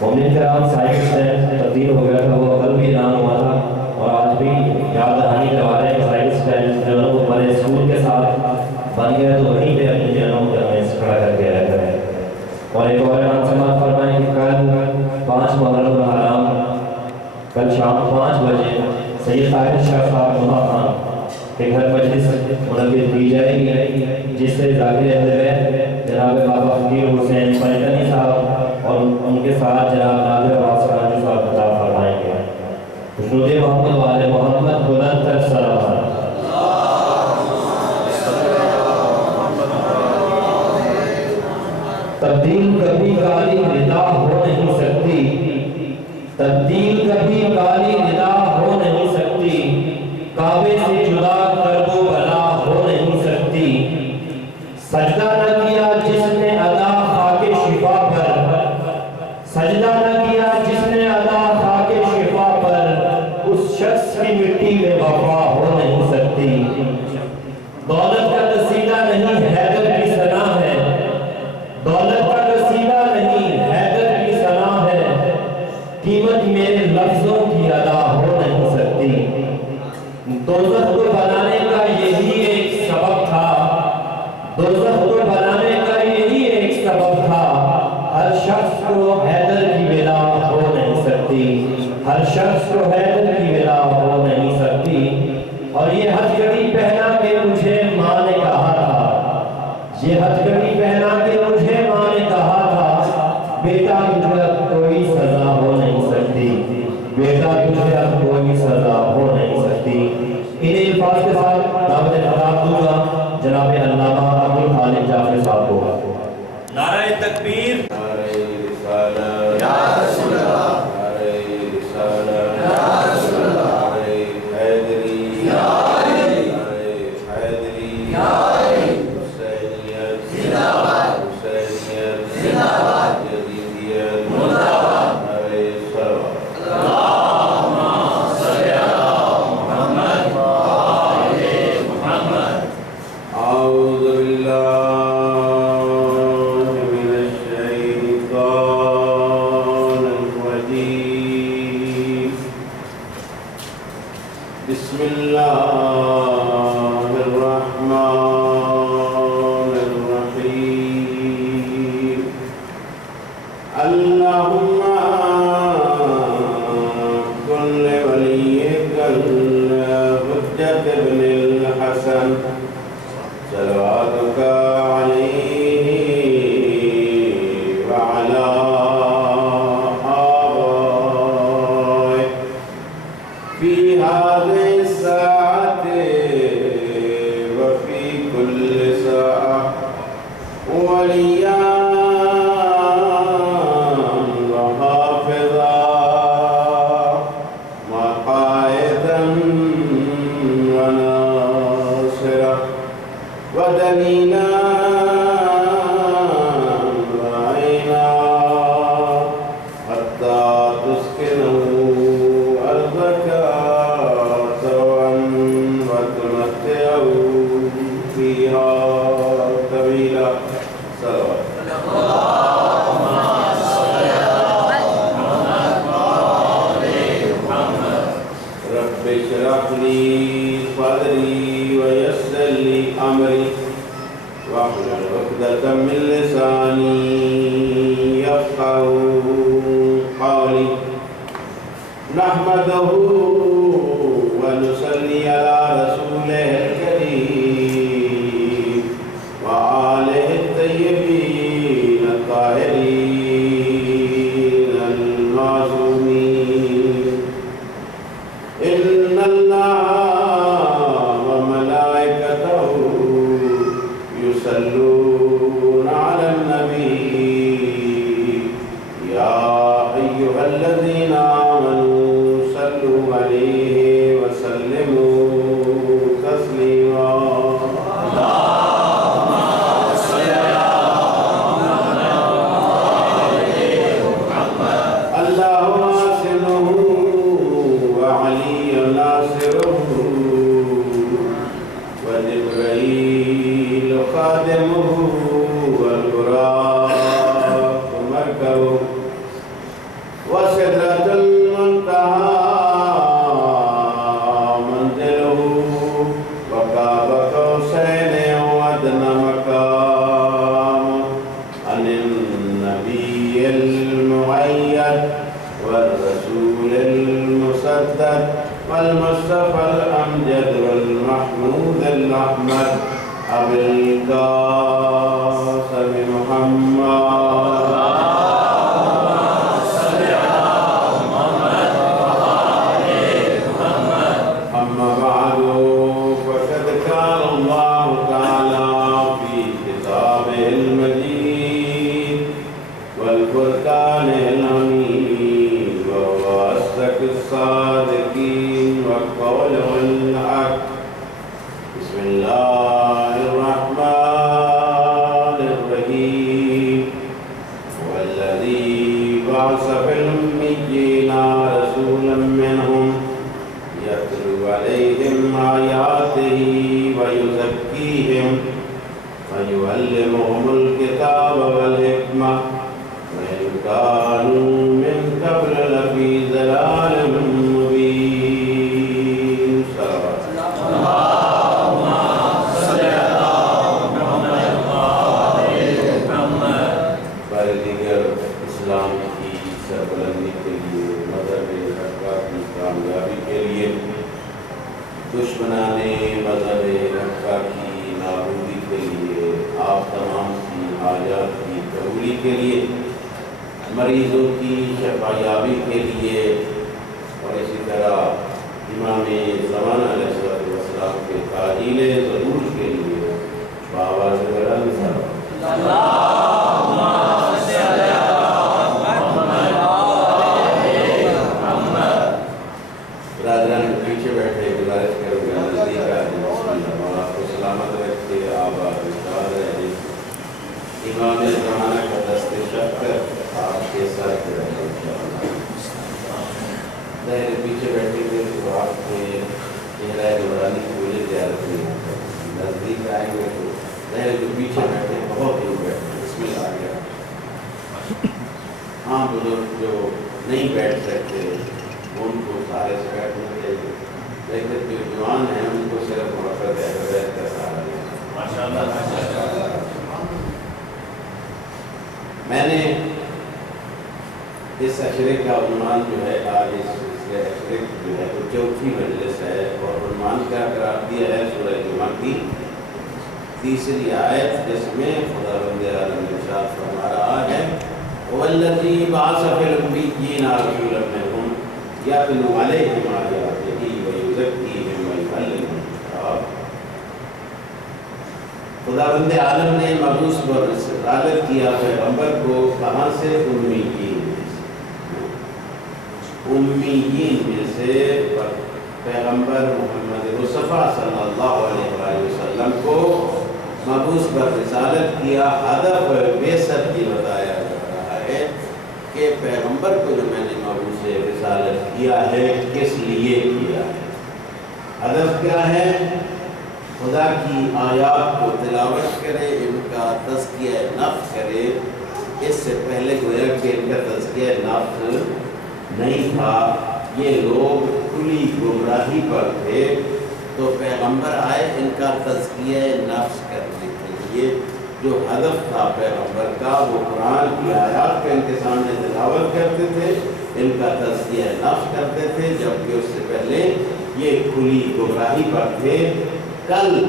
مومن کرام سائنس سے تبدیل ہو گیا تھا، وہ کل بھی اعلان ہوا تھا اور آج بھی یاد دہانی کروا رہے ہیں۔ سائنس جو ہے وہ بڑے اسکول کے ساتھ بن گیا تو وہیں پہ اپنے جنوں کو کھڑا کر کے رہتا ہے۔ اور ایک اور اعلان سماعت فرمائیں کہ کل 5 محرم الحرام کل شام 5 بجے سید طاہر شاہ صاحب نما خان کے گھر مجلس منعقد کی جائے گی، جس سے ذاکر اہل بیت جناب بابا فقیر حسین پنجتنی صاحب اور ان کے ساتھ جناب نادر عباس رحمانی صاحب خطاب فرمائیں گے۔ خشنود محمد والے محمد بلند تر سلام۔ تبدیل کبھی کالی ردا ہو نہیں سکتی، تبدیل کبھی کالی ردا ہو نہیں سکتی، کعبے سے جدا کرب و بلا ہو نہیں سکتی۔ سجدہ نہ کیا جس نے ادا خاک شفا پر، سجدہ نہ کیا جس نے ادا خاک شفا پر، اس شخص کی مٹی میں وفا ہو نہیں سکتی۔ دولت کا قصیدہ نہیں حیدر کی ثنا ہے، دولت کا قصیدہ نہیں حیدر کی ثنا ہے، قیمت میرے لفظوں کی ادا ہو نہیں سکتی۔ دوزخ کو بنانے کا یہی ایک سبب تھا، دوزخ کو بنانے کا یہی ایک سبب تھا، ہر شخص کو حیدر کی ولا ہو نہیں سکتی، ہر شخص کو حیدر کی ولا ہو نہیں سکتی۔ اور یہ ہتھ کڑی پہنا کے مجھے ماں نے کہا تھا، یہ ہتھ کڑی پہنا کے مجھے ماں نے کہا تھا، بیٹا تجھے اب کوئی سزا ہو نہیں سکتی، بیٹا تجھے اب کوئی سزا ہو نہیں سکتی۔ انہیں الفاظ کے ساتھ دعوت خطاب دوں گا جناب علامہ عبدالخالق جعفری صاحب کو۔ نعرہ نعرہ تکبیر، نعرہ رسالت یا رسول اللہ، نعرہ رسالت یا رسول اللہ، نعرہ حیدری یا علی، نعرہ حیدری یا علی، حسینیت زندہ باد، حسینیت زندہ باد، یزیدیت مرد آباد، نعرہ صلوات۔ اللہم صلی علی محمد وآل محمد۔ اعوذ باللہ من الشیطان الرجیم، بسم اللہ الرحمن الرحیم، اللہم کن لولیک الحجۃ ابن الحسن صلواتک علیہ وعلی آبائہ فی هذه الساعة وفي كل ساعة وليا وحافظا وقائدا وناصرا ودليلا وعينا حتى تسكنه أرضك طوعا وتمتعه فيها طويلا صلوات رب اشرح لي صدري ويسر لي أمري واحلل عقدة من لساني يفقهوا قولي نحمده ونصلي على رسوله الكريم وآله الطيبين الطاهرين المعصومين إن الله وملائكته يصلون على النبي يا أيها الذين آمنوا صلوا عليه وسلموا تسليما اللهم صل على محمد الله ناصره وعلي ناصره وجبريل خادمه والبراق مركبه وسدرة المنتهى منزله وقاب قوسين وأدنى مقامه عن النبي المؤيد والرسول المسدد والمصطفى الأمجد والمحمود الأحمد أبي القاسم محمد أما بعد فقد قال الله تعالى في كتابه المجيد والفرقان الحميد وهو أصدق الصادقين وقوله الحق بسم الله الرحمن الرحيم والذي بعث في الأميين رسولا منهم يتلو عليهم آياته ويزكيهم ويعلمهم الكتاب والحكمة وإن كانوا من قبل لفي ضلال مبين صلوات اللهم صل على محمد دیگر اسلام کی سربلندی کے لیے مذہب حقہ کی کامیابی کے لیے دشمنان مذہب حقہ کی نابودی کے لیے آپ تمام کی حاجات کی قبولی کے لیے مریضوں کی شفایابی کے لیے اور اسی طرح امام زمانہ علیہ السلام کے تعجیل ظہور کے لیے بابا سے کہ چہرہ نورانی پورے زیارت نہیں ہوتا، نزدیک آئیں گے تو ظاہر جو پیچھے بیٹھے ہیں بہت لوگ بیٹھے ہیں، بسم اللہ آ گیا۔ ہاں بزرگ جو نہیں بیٹھ سکتے ان کو سارے سے بیٹھنا چاہیے، لیکن جو جوان ہیں ان کو صرف محبت ہے بیت کا سہارا ہے۔ میں نے اس اشرے کا عنوان جو ہے آج اس اشرے جو ہے وہ چوتھی مجلس ہے، اور عنوان کا قرار دیا ہے سورہ جمعہ کی 3 آیت، جس میں خداوند عالم ارشاد فرما رہا ہے وَالَّذِي بَعَثَ فِي الْأُمِّيِّينَ رَسُولًا مِّنْهُمْ يَتْلُو عَلَيْهِمْ آيَاتِهِ وَيُزَكِّيهِمْ وَيُعَلِّمُهُمُ الْكِتَابَ۔ خداوند عالم نے مبعوث پر رسالت کیا پیغمبر کو کہاں سے؟ امیین میں سے پیغمبر محمد مصطفیٰ صلی اللہ علیہ وآلہ وسلم کو مبعوث پر رسالت کیا۔ ہدف بعثت کی بتایا جا رہا ہے کہ پیغمبر کو جو میں نے مبعوث رسالت کیا ہے کس لیے کیا ہے، ہدف کیا ہے؟ خدا کی آیات کو تلاوت کرے، ان کا تزکیہ نفس کرے۔ اس سے پہلے گویا کہ ان کا تزکیہ نفس نہیں تھا، یہ لوگ کھلی گمراہی پر تھے، تو پیغمبر آئے ان کا تزکیہ نفس کرنے کے لیے۔ جو ہدف تھا پیغمبر کا وہ قرآن کی آیات کو ان کے سامنے تلاوت کرتے تھے، ان کا تزکیہ نفس کرتے تھے، جبکہ اس سے پہلے یہ کھلی گمراہی پر تھے۔ کل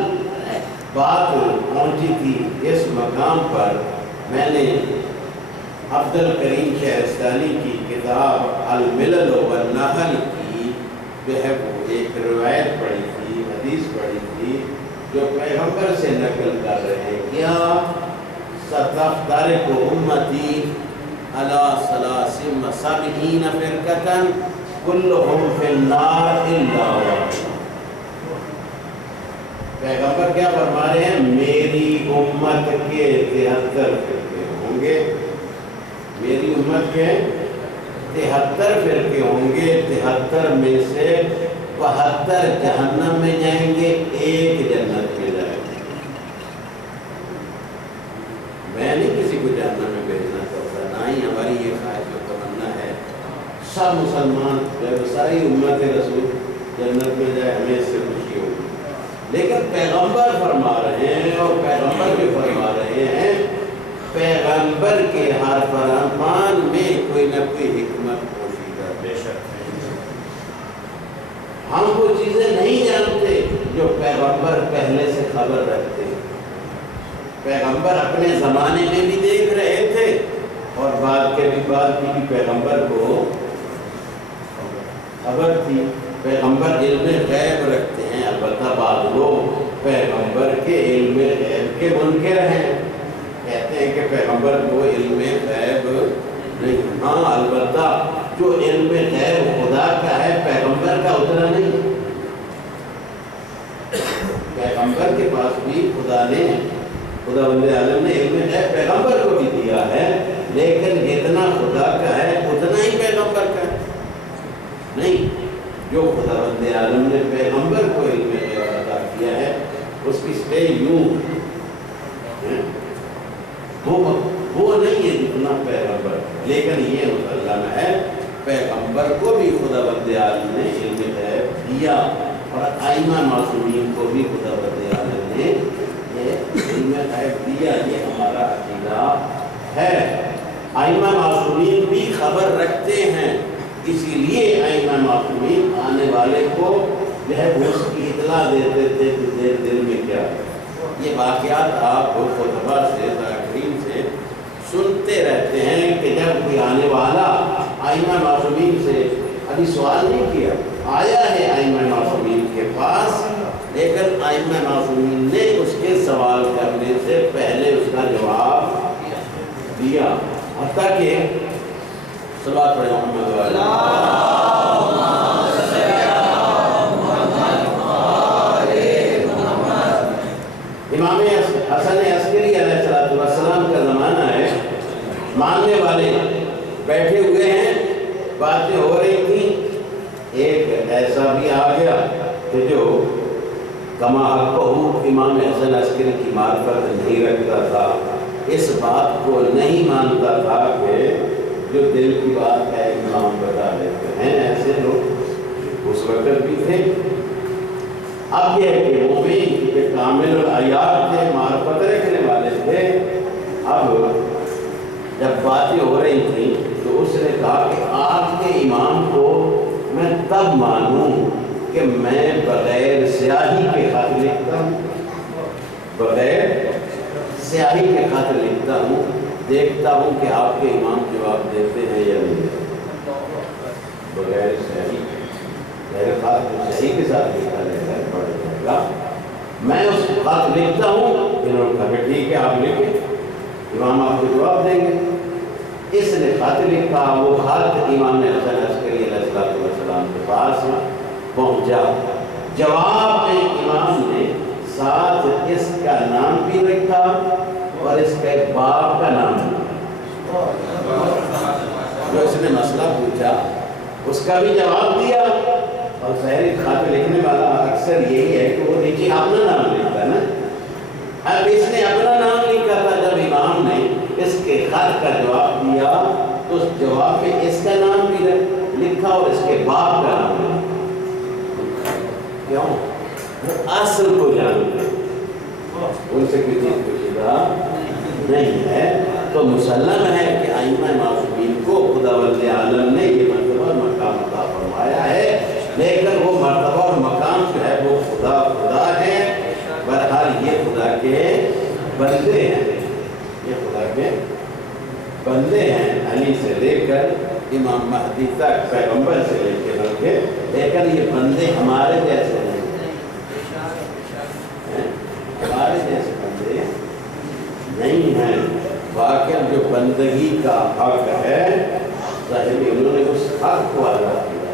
بات پہنچی تھی اس مقام پر، میں نے عبد الکریم شہرستانی کی کتاب الملل والنحل کی جو ہے وہ ایک روایت پڑھی تھی، حدیث پڑھی تھی، جو پیغمبر سے نقل کر رہے کیا ستفترق امتی علی 73 فرقۃ کلہم فی النار الا واحد۔ پیغمبر کیا فرما رہے ہیں؟ میری امت کے 73 فرقے ہوں گے، میری امت کے 73 فرقے ہوں گے، 73 میں سے 72 جہنم میں جائیں گے، ایک جنت میں جائیں گے۔ میں نہیں کسی کو جہنم میں بھیجنا چاہتا، نہ ہی ہماری یہ خواہش و تمنا ہے سب مسلمان ساری امت رسول جنت میں جائے، ہمیں اس سے خوشی ہوگی۔ لیکن پیغمبر فرما رہے ہیں، اور پیغمبر بھی فرما رہے ہیں، پیغمبر کے ہر فرمان میں کوئی نہ کوئی حکمت پوشیدہ بے شک ہے۔ ہم وہ چیزیں نہیں جانتے جو پیغمبر پہلے سے خبر رکھتے۔ پیغمبر اپنے زمانے میں بھی دیکھ رہے تھے، اور بعد کی بھی پیغمبر کو خبر تھی۔ پیغمبر علم غیب رکھتے ہیں، البتہ بعض لوگ پیغمبر کے علم غیب کے منکر ہیں، کہتے ہیں کہ پیغمبر کو علم غیب نہیں۔ ہاں البتہ جو علم غیب خدا کا ہے پیغمبر کا اتنا نہیں۔ پیغمبر کے پاس بھی خداوند عالم نے علم غیب پیغمبر کو بھی دیا ہے، لیکن جتنا خدا کا ہے اتنا ہی پیغمبر کا ہے نہیں۔ جو خداوند عالم نے پیغمبر کو علم غیب عطا کیا ہے اس کی سٹے یوں وہ نہیں ہے جتنا پیغمبر، لیکن یہ مسلم ہے پیغمبر کو بھی خداوند عالم نے علم غیب دیا، اور ائمہ معصومین کو بھی خداوند عالم نے یہ علم غیب دیا۔ یہ ہمارا عقیدہ ہے۔ ائمہ معصومین بھی خبر رکھتے ہیں، اسی لیے ائمہ معصومین آنے والے کو جو ہے اس کی اطلاع دیتے تھے کہ دل میں کیا ہے۔ یہ واقعات آپ خطبہ سے ذاکرین سے سنتے رہتے ہیں کہ جب کوئی آنے والا ائمہ معصومین سے ابھی سوال نہیں کیا، آیا ہے ائمہ معصومین کے پاس، لیکن ائمہ معصومین نے اس کے سوال کرنے سے پہلے اس کا جواب دیا، حتیٰ کہ صلوات پڑھیں محمد علیہ امام حسن عسکری علیہ السلام کا زمانہ ہے، ماننے والے بیٹھے ہوئے ہیں، باتیں ہو رہی تھیں، ایک ایسا بھی آ گیا کہ جو کما حقہ امام حسن عسکری کی معرفت نہیں رکھتا تھا، اس بات کو نہیں مانتا تھا کہ جو دل کی بات ہے امام بتا دیتے ہیں، ایسے لوگ اس وقت بھی تھے۔ اب یہ کہ وہ بھی کہ کامل العیار تھے، معرفت رکھنے والے تھے۔ اب جب باتیں ہو رہی تھیں تو اس نے کہا کہ آپ کے امام کو میں تب مانوں کہ میں بغیر سیاہی کے خط لکھتا ہوں، بغیر سیاہی کے خط لکھتا ہوں، دیکھتا ہوں کہ آپ کے امام جواب دیتے ہیں یا نہیں۔ بغیر سیاہی میرے خط صحیح کے ساتھ لکھا جائے گا، پڑھ جائے گا، میں اس خط لکھتا ہوں، انہوں نے کہا کہ ٹھیک ہے آپ لکھیں، امام آپ کو جواب دیں گے۔ اس نے خط لکھا، وہ خط امام حسن عسکری علیہ السلام کے پاس پہنچا۔ جواب میں امام نے ساتھ اس کا نام بھی رکھا اور اس کے باپ کا نام بھی، جو اس نے مسئلہ پوچھا اس کا بھی جواب دیا۔ اور ظاہر خط لکھنے والا اکثر یہی ہے کہ وہ نیچے اپنا نام لکھتا ہے نا۔ اب اس نے اپنا نام لکھا تھا، جب امام نے اس کے خط کا جواب دیا تو اس جواب میں اس کا نام بھی لکھا اور اس کے باپ کا نام لکھا۔ کیوں؟ وہ اصل کو جانتے ہیں، ان سے کوئی چیز پوچھیدہ نہیں ہے۔ تو مسلم ہے کہ ائمہ معصومین کو خداوند عالم نے یہ مرتبہ اور مقام عطا فرمایا ہے، لیکن وہ مرتبہ اور مقام جو ہے وہ خدا ہے۔ بہرحال یہ خدا کے بندے ہیں، یہ خدا کے بندے ہیں، علی سے لے کر امام مہدی تک، پیغمبر سے لے کے، لیکن یہ بندے ہمارے جیسے نہیں، ہمارے جیسے بندے نہیں ہیں۔ واقعہ جو بندگی کا حق ہے، ظاہر انہوں نے اس حق کو ادا کیا،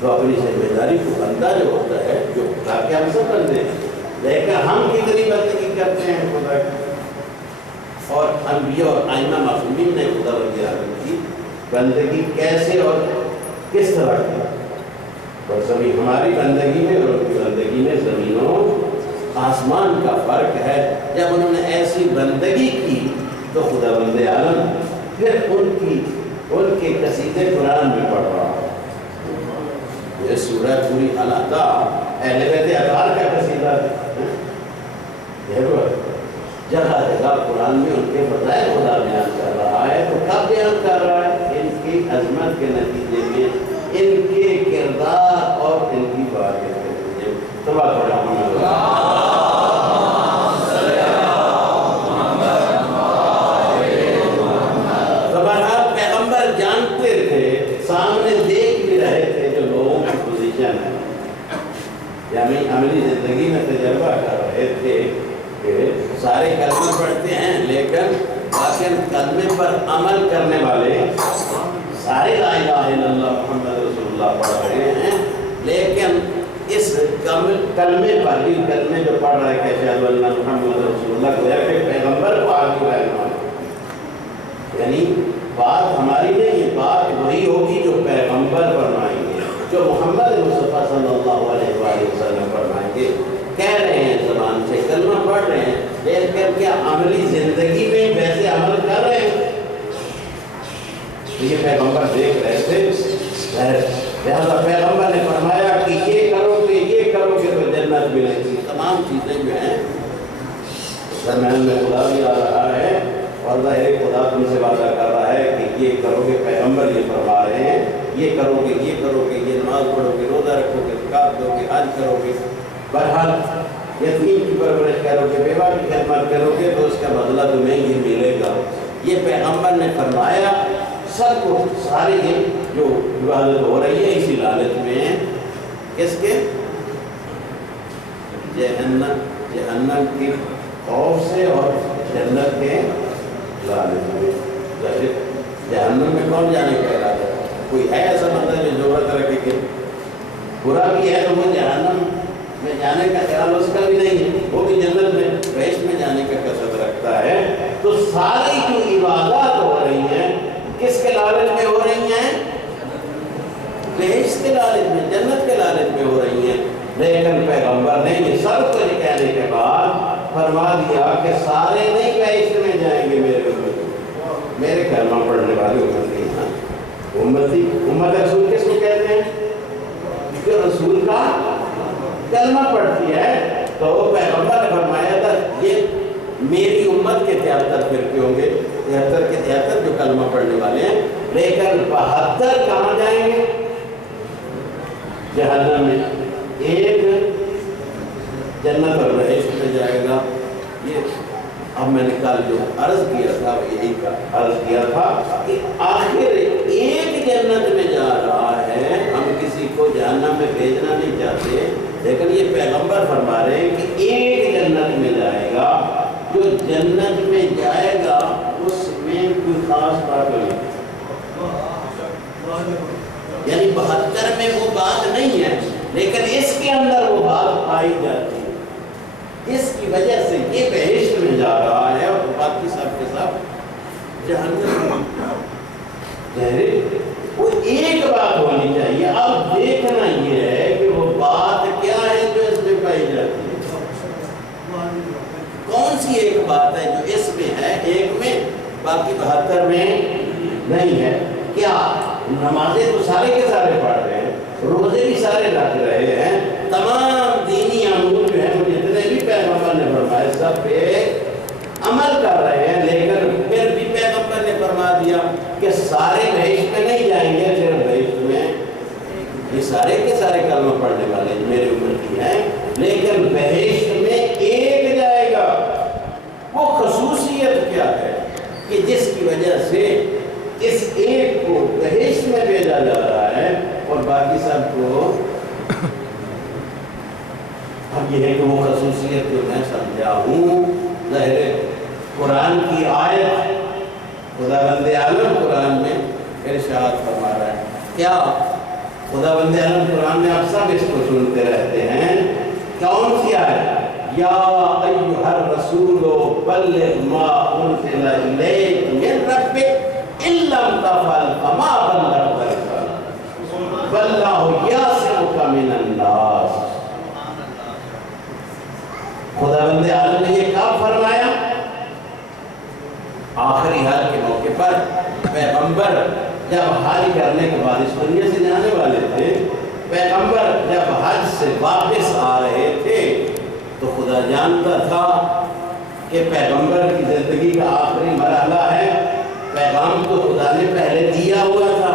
تو اپنی ذمہ داری کو بندہ جو ہوتا ہے، جو خدا کے ہم سب بندے ہیں، لیکن ہم کتنی بندگی کرتے ہیں خدا کی۔ اور انبیاء اور ائمہ معصومین نے خدا عالم کی بندگی کیسے اور کس طرح کی، اور زمین ہماری بندگی میں اور ان کی بندگی میں زمینوں آسمان کا فرق ہے۔ جب انہوں نے ایسی بندگی کی تو خدا عالم پھر ان کے قصیدے قرآن میں پڑھ رہا ہے۔ یہ سورہ پوری علاقہ اہل بیت اطہار کا قصیدہ ہے، جگہ جگہ قرآن میں ان کے فضائل خدا بیان کر رہا ہے۔ تو کب بیان کر رہا ہے؟ ان کی عظمت کے نتیجے میں، ان کے کردار اور ان کی بات کے نتیجے میں۔ پیغمبر جانتے تھے، سامنے دیکھ بھی رہے تھے جو لوگوں کی پوزیشن ہے، یعنی عملی زندگی میں تجربہ کر رہے تھے کہ سارے کلمے پڑھتے ہیں، لیکن کلمے پر عمل کرنے والے سارے لا الہ الا اللہ محمد رسول اللہ پڑھ رہے ہیں، لیکن اس کلمے پر بھی کلمے جو پڑھ رہے کہ اشہد ان محمد رسول اللہ گویا کہ پیغمبر کو آگے رہنا، یعنی بات ہماری نہیں، یہ بات وہی ہوگی جو پیغمبر فرمائیں گے، جو محمد مصطفیٰ صلی اللہ علیہ وآلہ وسلم فرمائیں گے۔ کہہ رہے ہیں زبان سے، کلمہ پڑھ رہے ہیں، لیکن کیا عملی زندگی میں ویسے عمل کر رہے ہیں؟ یہ پیغمبر دیکھ رہے تھے، لہذا پیغمبر نے فرمایا کہ یہ کرو گے، یہ کرو گے تو جنت ملے گی۔ تمام چیزیں جو ہیں درمیان میں خدا بھی آ رہا ہے اور ظاہر خدا تم سے وعدہ کر رہا ہے کہ یہ کرو گے، پیغمبر یہ فرما رہے ہیں، یہ کرو گے، یہ کرو گے، یہ نماز پڑھو گے، روزہ رکھو گے، زکات دو گے، حج کرو گے، بہرحال یتیم کی پرورش کرو گے، بیوہ کی خدمت کرو گے تو اس کا بدلہ تمہیں یہ ملے گا۔ یہ پیغمبر نے فرمایا۔ سب کو ساری جو عبادت ہو رہی ہے اسی لالچ میں ہے، کس کے؟ جہنم کی خوف سے اور جنت کے لالچ میں۔ جہنم میں کون جانے کا ارادہ ہے؟ کوئی ہے ایسا بندہ جو ضرورت رکھے کہ برا بھی ہے تو وہ جہنم میں جانے کا خیال اس کا بھی نہیں ہے، وہ بھی جنت میں بہشت میں جانے کا قصد رکھتا ہے۔ تو ساری جو عبادات ہو رہی ہیں کس کے لالچ میں ہو رہی ہیں؟ بہشت لیکن پیغمبر نے یہ سب کچھ کہنے کے بعد فرما دیا کہ سارے نہیں بہشت میں جائیں گے میرے امتی، میرے کلمہ پڑھنے والے امتی ہیں۔ امتی، امت رسول کس کو کہتے ہیں؟ جو رسول کا کلمہ پڑھتی ہے۔ تو پیغمبر نے فرمایا تھا یہ میری امت کے 73 فرقے ہوں گے، 73 کے 73 جو کلمہ پڑھنے والے ہیں، لیکن 72 کہاں جائیں گے؟ جہنم میں، ایک جنت اور بہشت میں جائے گا۔ یہ اب میں نے کل جو عرض کیا تھا یہی کا عرض کیا تھا کہ آخر ایک جنت میں جا رہا ہے، ہم کسی کو جہنم میں بھیجنا نہیں چاہتے، لیکن یہ پیغمبر فرما رہے ہیں کہ ایک جنت میں جائے گا۔ جو جنت میں جائے گا اس میں کوئی خاص بات نہیں، یعنی 72 میں وہ بات نہیں ہے، لیکن اس کے اندر وہ بات پائی جاتی ہے، اس کی وجہ سے یہ بہشت میں جا رہا ہے اور باقی سب کے سب جہنم میں۔ وہ ایک بات ہونی چاہیے، اب دیکھنا یہ ہے کہ وہ بات کیا ہے جو اس میں پائی جاتی ہے، کون سی ایک بات ہے جو اس میں ہے، ایک میں باقی 72 میں نہیں ہے۔ کیا نمازیں تو سارے کے سارے پڑھ رہے ہیں، روزے بھی سارے رکھ رہے ہیں، تمام دینی امور جو ہیں وہ جتنے بھی پیغمبر نے فرمائے سب پہ عمل کر رہے ہیں، لیکن پھر بھی پیغمبر نے فرما دیا کہ سارے بہشت میں نہیں جائیں گے، صرف بہشت میں یہ سارے کے سارے کلمہ پڑھنے والے میرے امتی ہیں، لیکن بہشت میں ایک جائے گا۔ وہ خصوصیت کیا ہے کہ جس کی وجہ سے اس ایک کو بہشت میں بھیجا جا رہا ہے اور باقی سب کو، اب یہ ہے کہ وہ خصوصیت جو میں سمجھا ہوں، ظاہر قرآن کی آیت خداوند عالم قرآن میں ارشاد فرما رہا ہے۔ کیا خداوند عالم قرآن میں آپ سب اس کو سنتے رہتے ہیں، کون سی آیت؟ یا ایھا الرسول بلغ ما انزل الیک من ربک ان لم تفعل فما بلغت رسالته واللہ یعصمک من الناس۔ خداوند عالم نے یہ کب فرمایا؟ آخری حج کے موقع پر پیغمبر جب حج کرنے کے بعد اس دنیا سے جانے والے تھے، پیغمبر جب حج سے واپس آ رہے تھے تو خدا جانتا تھا کہ پیغمبر کی زندگی کا آخری مرحلہ ہے، پیغام تو خدا نے پہلے دیا ہوا تھا،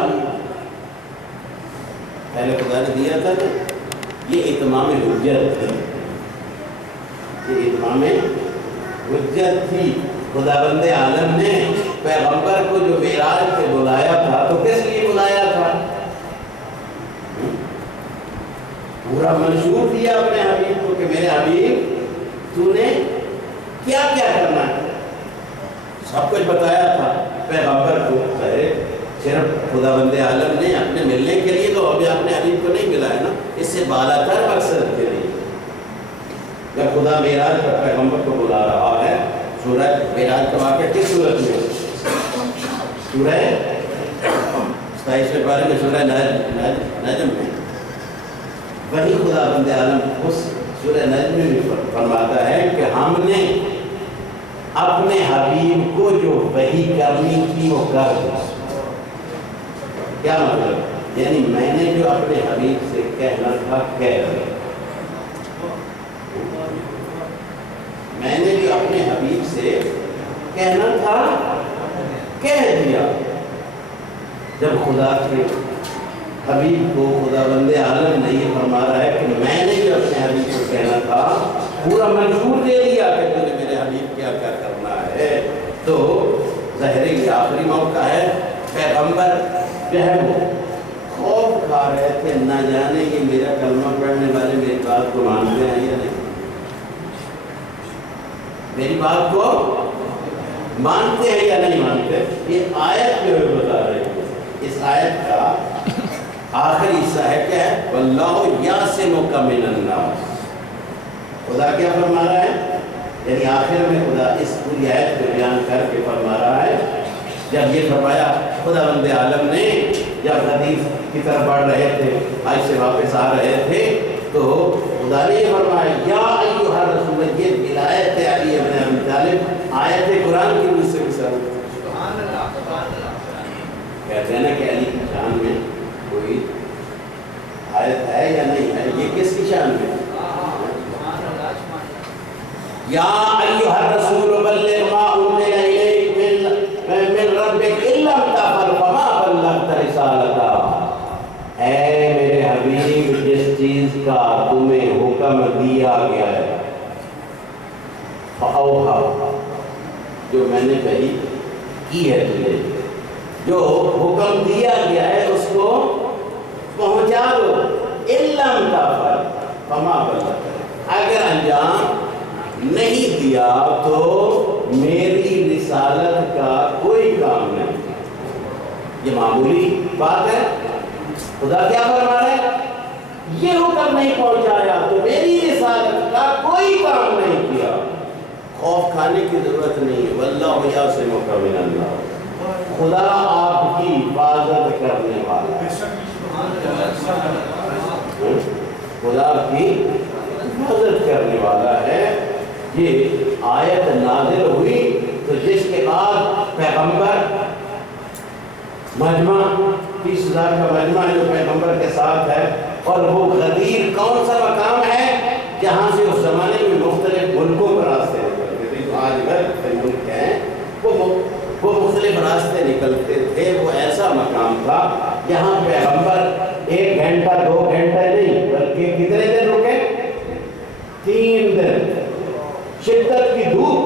پہلے خدا نے دیا تھا کہ یہ اتمام حجت تھی، یہ اتمام حجت تھی۔ خداوند عالم نے پیغمبر کو جو معراج پہ بلایا تھا تو کس لیے بلایا تھا؟ پورا منشور دیا اپنے حبیب کو کہ میرے حبیب تو نے کیا کیا کرنا ہے، سب کچھ بتایا تھا پیغمبر کو۔ صرف خداوند عالم نے اپنے ملنے کے لیے تو ابھی اپنے حبیب کو نہیں ملایا نا، اس سے بالا تر مقصد کے لیے جب خدا معراج پر پیغمبر کو بلا رہا ہے۔ سورہ معراج کا واقعہ کس صورت میں؟ سورہ 27 پارے میں، سورہ نجم میں۔ وہی خداوند عالم اس سورہ نجم میں بھی فرماتا ہے کہ ہم نے اپنے حبیب کو جو وحی کرنی تھی وہ کر دی۔ کیا مطلب؟ یعنی میں نے جو اپنے حبیب سے کہنا تھا کہہ دیا، میں نے جو اپنے حبیب سے کہنا تھا کہہ دیا۔ جب خدا کے حبیب کو خداوند عالم نے یہ فرما رہا ہے کہ میں نے جو اپنے حبیب کو کہنا تھا پورا منشور دے دیا کہ تجھے میرے حبیب کیا کیا کرنا ہے، تو ظاہر ہے آخری موقع ہے۔ پیغمبر جو ہے وہ خوف کھا رہے تھے، نہ جانے کہ میرا کلمہ پڑھنے والے میری بات کو مانتے ہیں یا نہیں، میری بات کو مانتے ہیں یا نہیں مانتے۔ یہ آیت جو ہے بتا رہی ہے، اس آیت کا آخری حصہ ہے کیا ہے؟ واللہ یعصمک من الناس۔ خدا کیا فرما رہا ہے؟ یعنی آخر میں خدا اس پوری آیت کو بیان کر کے فرما رہا ہے، جب یہ فرمایا خداوند عالم نے جب حدیث کی طرف بڑھ رہے تھے، حج سے واپس آ رہے تھے، تو خدا نے فرمایا یا ایھا الرسول، یہ ولایت علی ابن ابی طالب آیت قرآن کی روح سے مثال۔ کہتے ہیں نا کہ علی کی شان میں کوئی آیت ہے یا نہیں ہے، یہ کس کی شان میں؟ یا ایھا الرسول بلغ ما انزل الیک من ربک ان لم تفعل فما بلغت رسالتہ۔ اے میرے حبیب، جس چیز کا تمہیں حکم دیا گیا ہے، فاوحا، جو میں نے کہی کی ہے تجھے، جو حکم دیا گیا ہے اس کو پہنچا دو۔ ان لم تفعل فما بلغت، اگر انجام نہیں دیا تو میری رسالت کا کوئی کام نہیں۔ یہ معمولی بات ہے، خدا کیا فرما رہا ہے؟ یہ حکم نہیں پہنچایا تو میری رسالت کا کوئی کام نہیں کیا۔ خوف کھانے کی ضرورت نہیں ہے، واللہ یعصمک من اللہ، خدا آپ کی حفاظت کرنے والا ہے، خدا آپ کی حفاظت کرنے والا ہے۔ یہ آیت نازل ہوئی تو جس کے بعد پیغمبر مجمع 30,000 کا مجمع ہے جو پیغمبر کے ساتھ ہے، اور وہ غدیر کون سا مقام ہے جہاں سے اس زمانے میں مختلف ملکوں پر راستے نکلتے تھے، جو آج کل ملک ہیں وہ مختلف راستے نکلتے تھے۔ وہ ایسا مقام تھا جہاں پیغمبر 1 گھنٹہ 2 گھنٹہ نہیں بلکہ کتنے دن رکے؟ 3 دن۔ شدت کی دھوپ،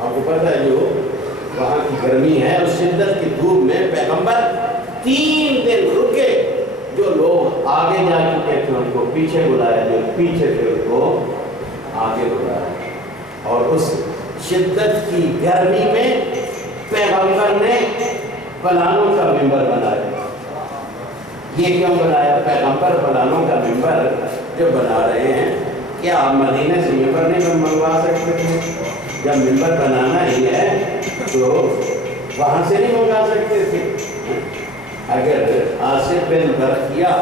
آپ کو پتہ ہے جو وہاں کی گرمی ہے، اس شدت کی دھوپ میں پیغمبر 3 دن رکے۔ جو لوگ آگے جا چکے تھے ان کو پیچھے بلایا، جو پیچھے تھے ان کو آگے بلایا، اور اس شدت کی گرمی میں پیغمبر نے پلانوں کا ممبر بنایا۔ یہ کیوں بنایا؟ پیغمبر پلانوں کا ممبر جو بنا رہے ہیں، کیا آپ مدینے سے ممبر نہیں منگوا سکتے تھے؟ جب ممبر بنانا ہی ہے تو وہاں سے نہیں منگا سکتے تھے؟ اگر آصف بن برقیہ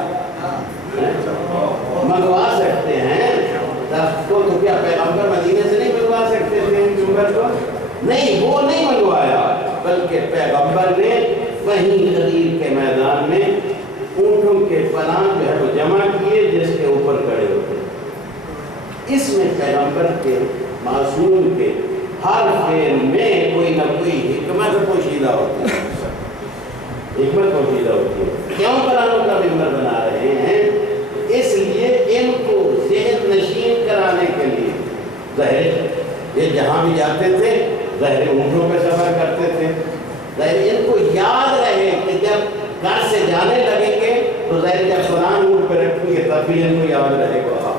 منگوا سکتے ہیں تو کیا پیغمبر مدینے سے نہیں منگوا سکتے تھے ممبر کو؟ نہیں، وہ نہیں منگوایا، بلکہ پیغمبر نے وہیں غدیر کے میدان میں اونٹوں کے پلان جو ہے وہ جمع کیے جس کے اوپر کھڑے ہوتے۔ اس میں پیغمبر کے معصوم کے ہر فعل میں کوئی نہ کوئی حکمت پوشیدہ ہوتی ہے، حکمت پوشیدہ ہوتی ہے۔ کیوں پلانوں کا ممبر بنا رہے ہیں؟ اس لیے ان کو ذہن نشین کرانے کے لیے، ظاہر یہ جہاں بھی جاتے تھے ظاہر اونٹوں پہ سفر کرتے تھے، ظاہر ان کو یاد رہے کہ جب گھر سے جانے لگیں گے تو ظاہر جب قرآن اونٹ پہ رکھیں گے تب بھی ان کو یاد رہے گا،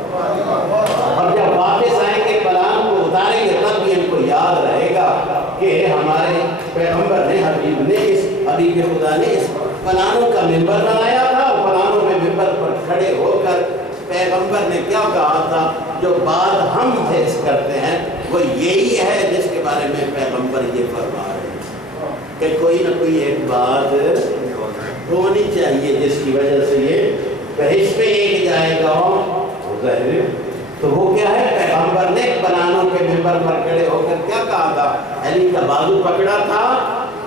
اور جب واپس آئیں گے قرآن کو اتاریں گے تب بھی ان کو یاد رہے گا کہ ہمارے پیغمبر نے، حبیب نے، اس حبیب خدا نے اس پلانوں کا ممبر بنایا تھا، اور پلانوں میں ممبر پر کھڑے ہو کر پیغمبر نے کیا کہا تھا؟ جو بات ہم فیس کرتے ہیں وہ یہی ہے جس کے بارے میں پیغمبر یہ فرما رہے ہیں کہ کوئی نہ کوئی ایک بات ہونی چاہیے جس کی وجہ سے یہ بحث پہ ایک جائے گا، ظاہر تو وہ کیا ہے؟ پیغمبر نے پلانوں کے ممبر پر کھڑے ہو کر کیا کہا تھا؟ علی کا بازو پکڑا تھا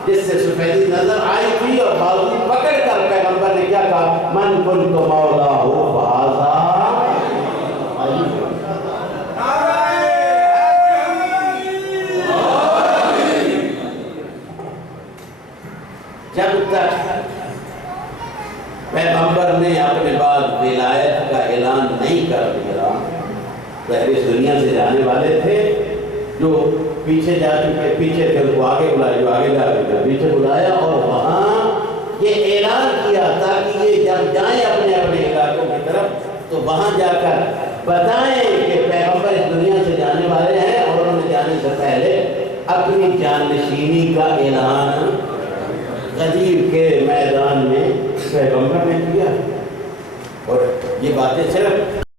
جس سے سفیدی نظر آئی تھی، اور بازو پکڑ کر پیغمبر نے کیا کہا؟ من کنت مولاہ فہذا علی۔ جب تک پیغمبر نے اپنے بعد ولایت کا اعلان نہیں کر دیا، ظاہر اس دنیا سے جانے والے تھے جو پیچھے جا چکے، پیچھے تھے ان کو آگے بلایا، جو آگے جا چکے پیچھے بلایا، اور وہاں یہ اعلان کیا تاکہ یہ جب جائیں اپنے اپنے علاقوں کی طرف تو وہاں جا کر بتائیں کہ پیغمبر اس دنیا سے جانے والے ہیں، اور انہوں نے جانے سے پہلے اپنی جانشینی کا اعلان غدیر کے میدان میں پیغمبر نے کیا۔ اور یہ باتیں صرف